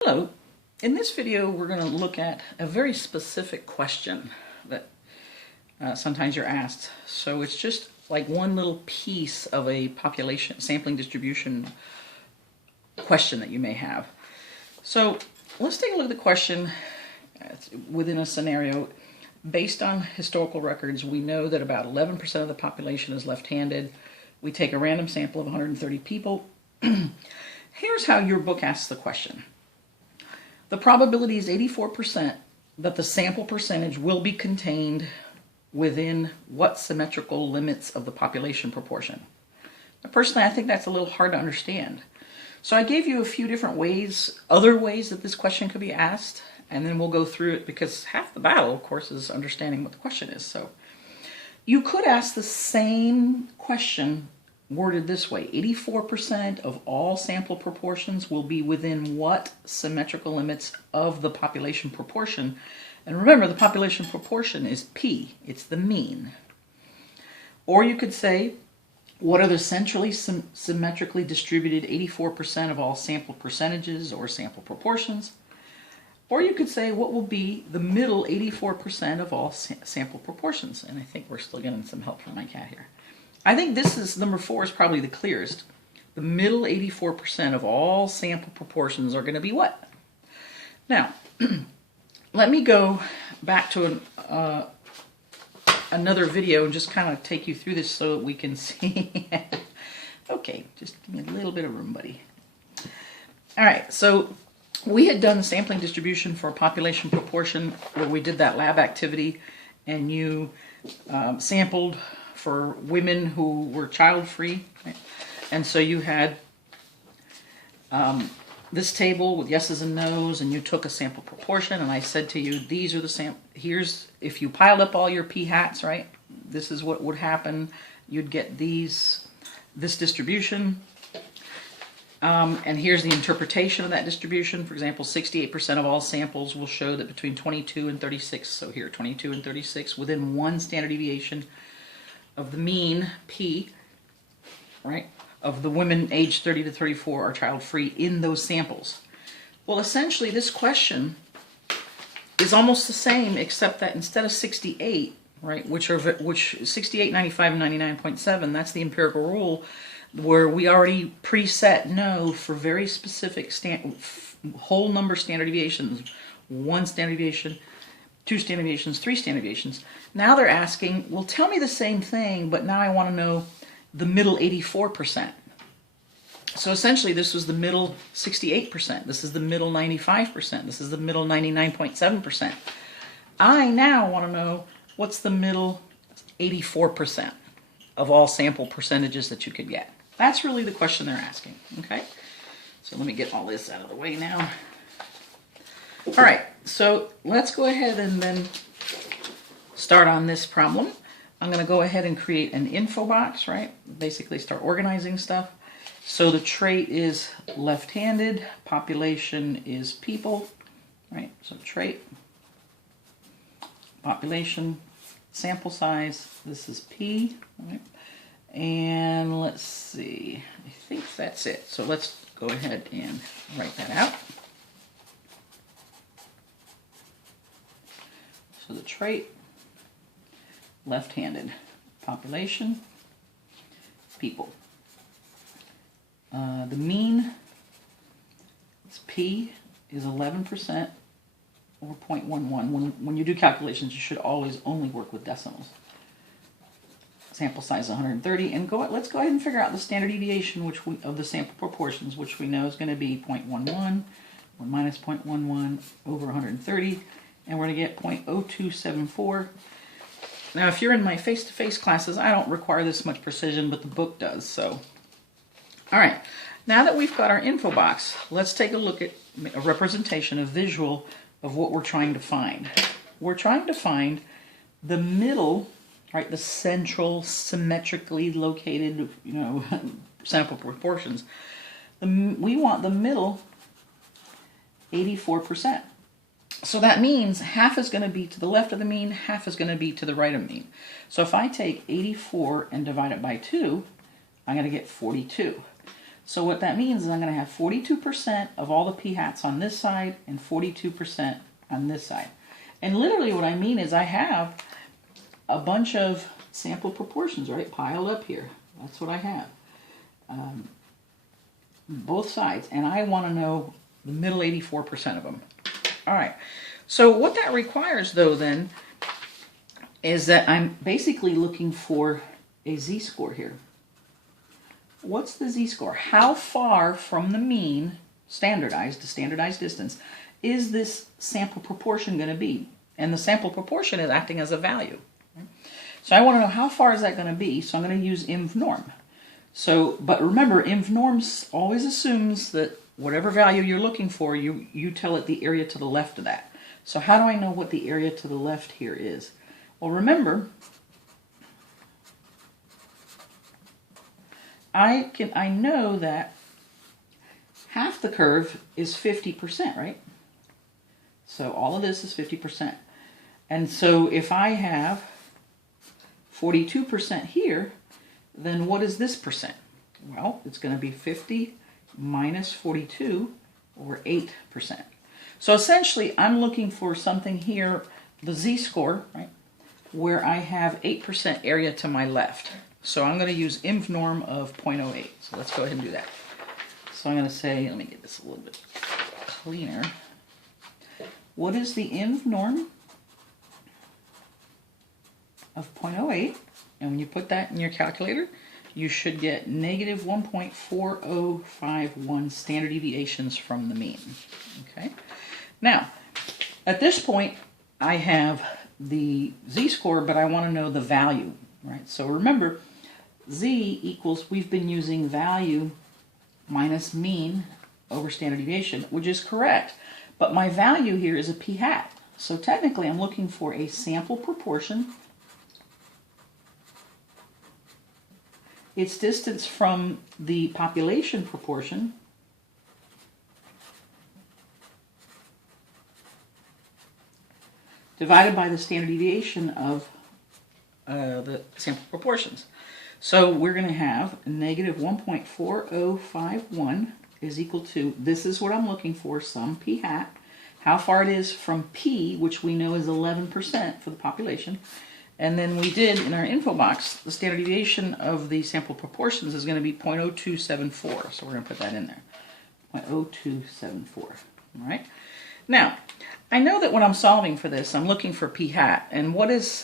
Hello. In this video, we're going to look at a very specific question that sometimes you're asked. So it's just like one little piece of a population sampling distribution question that you may have. So let's take a look at the question within a scenario. Based on historical records, we know that about 11% of the population is left-handed. We take a random sample of 130 people. Here's how your book asks the question. The probability is 84% that the sample percentage will be contained within what symmetrical limits of the population proportion? Now, personally, I think that's a little hard to understand. So I gave you a few different ways, other ways that this question could be asked, and then we'll go through it because half the battle, of course, is understanding what the question is. So you could ask the same question worded this way: 84% of all sample proportions will be within what symmetrical limits of the population proportion? And remember, the population proportion is P, it's the mean. Or you could say, what are the centrally symmetrically distributed 84% of all sample percentages or sample proportions? Or you could say, what will be the middle 84% of all sample proportions? And I think we're still getting some help from my cat here. I think this is, number 4 is probably the clearest. The middle 84% of all sample proportions are going to be what? Now, let me go back to another video and just kind of take you through this so that we can see. Okay, just give me a little bit of room, buddy. All right, so we had done sampling distribution for population proportion where we did that lab activity, and you sampled for women who were child-free, right? And so you had this table with yeses and nos, and you took a sample proportion, and I said to you, these are the here's, if you piled up all your p-hats, right, this is what would happen. You'd get this distribution, and here's the interpretation of that distribution. For example, 68% of all samples will show that between 22 and 36, so here, 22 and 36, within one standard deviation of the mean, P, right, of the women aged 30 to 34 are child-free in those samples. Well, essentially, this question is almost the same, except that instead of 68, right, which 68, 95, and 99.7, that's the empirical rule, where we already preset no for very specific whole number standard deviations, 1 standard deviation, 2 standard deviations, 3 standard deviations. Now they're asking, well, tell me the same thing, but now I want to know the middle 84%. So essentially, this was the middle 68%. This is the middle 95%. This is the middle 99.7%. I now want to know what's the middle 84% of all sample percentages that you could get. That's really the question they're asking, okay? So let me get all this out of the way now. All right, so let's go ahead and then start on this problem. I'm going to go ahead and create an info box, right? Basically start organizing stuff. So the trait is left-handed, population is people, right? So trait, population, sample size, this is P, right? And let's see, I think that's it. So let's go ahead and write that out. So the trait, left-handed, population, people. The mean, it's P, is 11% over 0.11. When you do calculations, you should always only work with decimals. Sample size is 130, and let's go ahead and figure out the standard deviation of the sample proportions, which we know is going to be 0.11, or minus 0.11 over 130, and we're going to get 0.0274. Now, if you're in my face-to-face classes, I don't require this much precision, but the book does, so. All right, now that we've got our info box, let's take a look at a representation, a visual of what we're trying to find. We're trying to find the middle, right, the central, symmetrically located, sample proportions. We want the middle 84%. So that means half is going to be to the left of the mean, half is going to be to the right of the mean. So if I take 84 and divide it by 2, I'm going to get 42. So what that means is I'm going to have 42% of all the p-hats on this side and 42% on this side. And literally what I mean is I have a bunch of sample proportions, right, piled up here. That's what I have. Both sides. And I want to know the middle 84% of them. All right. So what that requires, though, then, is that I'm basically looking for a z-score here. What's the z-score? How far from the mean, standardized, the standardized distance, is this sample proportion going to be? And the sample proportion is acting as a value. So I want to know how far is that going to be, so I'm going to use inv norm. So, but remember, inv norm always assumes that whatever value you're looking for, you tell it the area to the left of that. So how do I know what the area to the left here is? Well, remember, I know that half the curve is 50%, right? So all of this is 50%. And so if I have 42% here, then what is this percent? Well, it's going to be 50 minus 42, or 8%. So essentially, I'm looking for something here, the z-score, right, where I have 8% area to my left. So I'm going to use inv norm of 0.08. So let's go ahead and do that. So I'm going to say, let me get this a little bit cleaner. What is the inv norm of 0.08? And when you put that in your calculator, you should get negative 1.4051 standard deviations from the mean. Okay. Now, at this point, I have the z-score, but I want to know the value, right? So remember, z equals, we've been using value minus mean over standard deviation, which is correct. But my value here is a p-hat. So technically, I'm looking for a sample proportion, its distance from the population proportion, divided by the standard deviation of the sample proportions. So we're going to have negative 1.4051 is equal to, this is what I'm looking for, some p-hat, how far it is from p, which we know is 11% for the population. And then we did, in our info box, the standard deviation of the sample proportions is going to be 0.0274. So we're going to put that in there, 0.0274. All right. Now, I know that when I'm solving for this, I'm looking for p-hat. And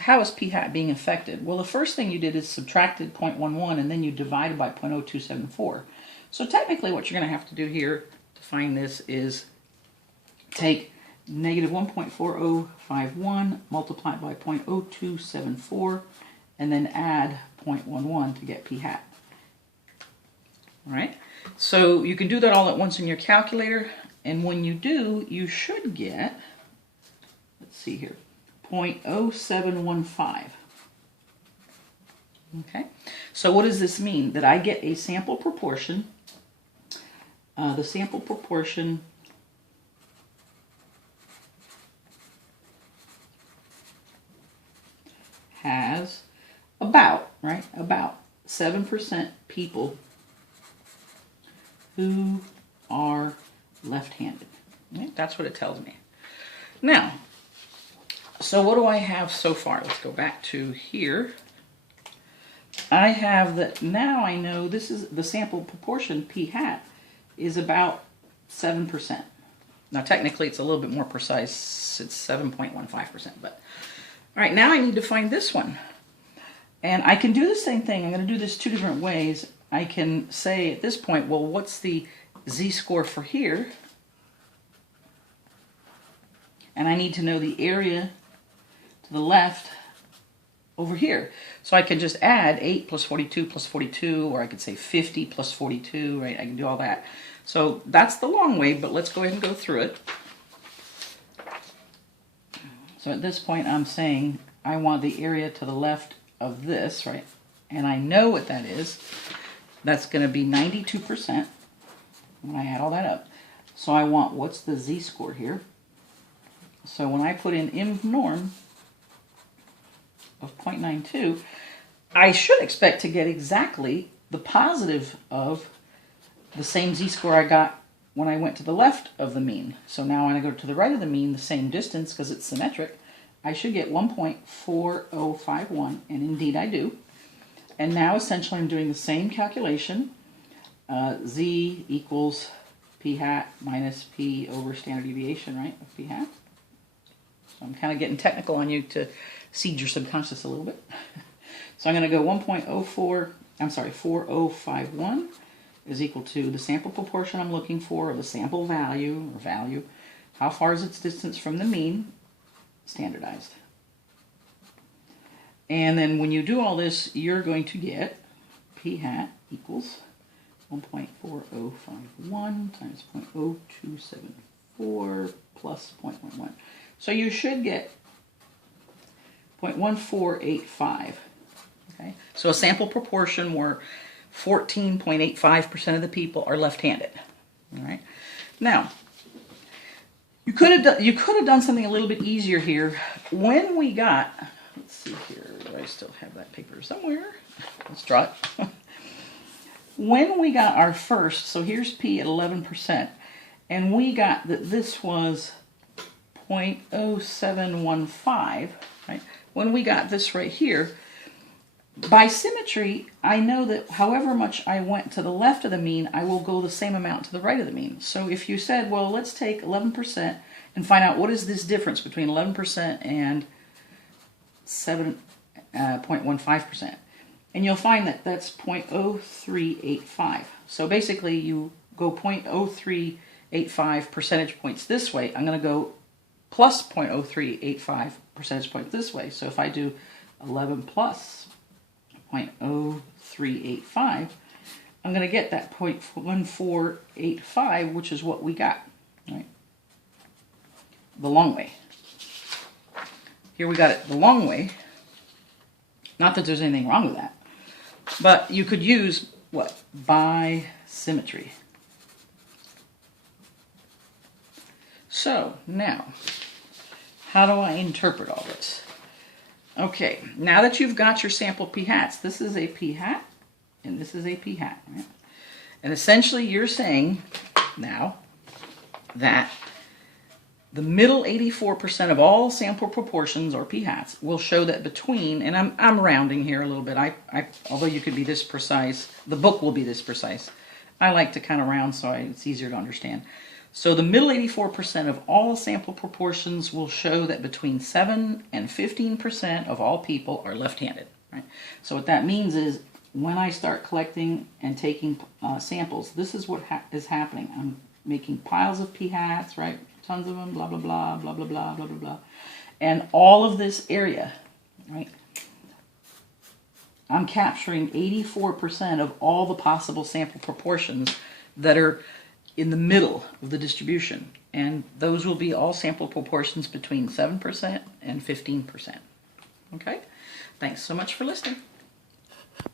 how is p-hat being affected? Well, the first thing you did is subtracted 0.11, and then you divided by 0.0274. So technically what you're going to have to do here to find this is take negative 1.4051 multiplied by 0.0274, and then add 0.11 to get p-hat. All right, so you can do that all at once in your calculator, and when you do, you should get, let's see here, 0.0715. Okay, so what does this mean? That I get a sample proportion, the sample proportion has about 7% people who are left-handed. Okay? That's what it tells me. Now, so what do I have so far? Let's go back to here. I have that, now I know this is the sample proportion, p-hat, is about 7%. Now technically it's a little bit more precise, it's 7.15%, but all right, now I need to find this one. And I can do the same thing. I'm going to do this two different ways. I can say at this point, well, what's the z-score for here? And I need to know the area to the left over here. So I can just add 8 plus 42 plus 42, or I could say 50 plus 42, right? I can do all that. So that's the long way, but let's go ahead and go through it. So at this point, I'm saying I want the area to the left of this, right? And I know what that is. That's going to be 92% when I add all that up. So I want, what's the z-score here? So when I put in inv norm of 0.92, I should expect to get exactly the positive of the same z-score I got when I went to the left of the mean. So now when I go to the right of the mean, the same distance, because it's symmetric, I should get 1.4051, and indeed I do. And now essentially I'm doing the same calculation. Z equals p hat minus p over standard deviation, right, of p hat. So I'm kind of getting technical on you to seed your subconscious a little bit. So I'm going to go 4051 is equal to the sample proportion I'm looking for, or the sample value, How far is its distance from the mean? Standardized. And then when you do all this, you're going to get p hat equals 1.4051 times 0.0274 plus 0.11. So you should get 0.1485. Okay? So a sample proportion where 14.85% of the people are left-handed. All right. Now, you could have done something a little bit easier here. When we got, let's see here, do I still have that paper somewhere? Let's draw it. When we got our first, so here's P at 11%, and we got that this was 0.0715, right? When we got this right here, by symmetry, I know that however much I went to the left of the mean, I will go the same amount to the right of the mean. So if you said, well, let's take 11% and find out what is this difference between 11% and 7.15%. And you'll find that that's 0.0385. So basically you go 0.0385 percentage points this way. I'm going to go plus 0.0385 percentage points this way. So if I do 11 plus 0.0385, I'm going to get that 0.1485, which is what we got, right? The long way. Here we got it the long way. Not that there's anything wrong with that. But you could use, what? By symmetry. So, now, how do I interpret all this? Okay, now that you've got your sample p hats, this is a p hat, and this is a p hat, right? And essentially you're saying now that the middle 84% of all sample proportions, or p hats, will show that between, and I'm rounding here a little bit, although you could be this precise, the book will be this precise. I like to kind of round so it's easier to understand. So the middle 84% of all sample proportions will show that between 7 and 15% of all people are left-handed. Right? So what that means is when I start collecting and taking samples, this is what is happening. I'm making piles of p hats, right? Tons of them, blah, blah, blah, blah, blah, blah, blah, blah, blah. And all of this area, right? I'm capturing 84% of all the possible sample proportions that are in the middle of the distribution. And those will be all sample proportions between 7% and 15%. Okay? Thanks so much for listening.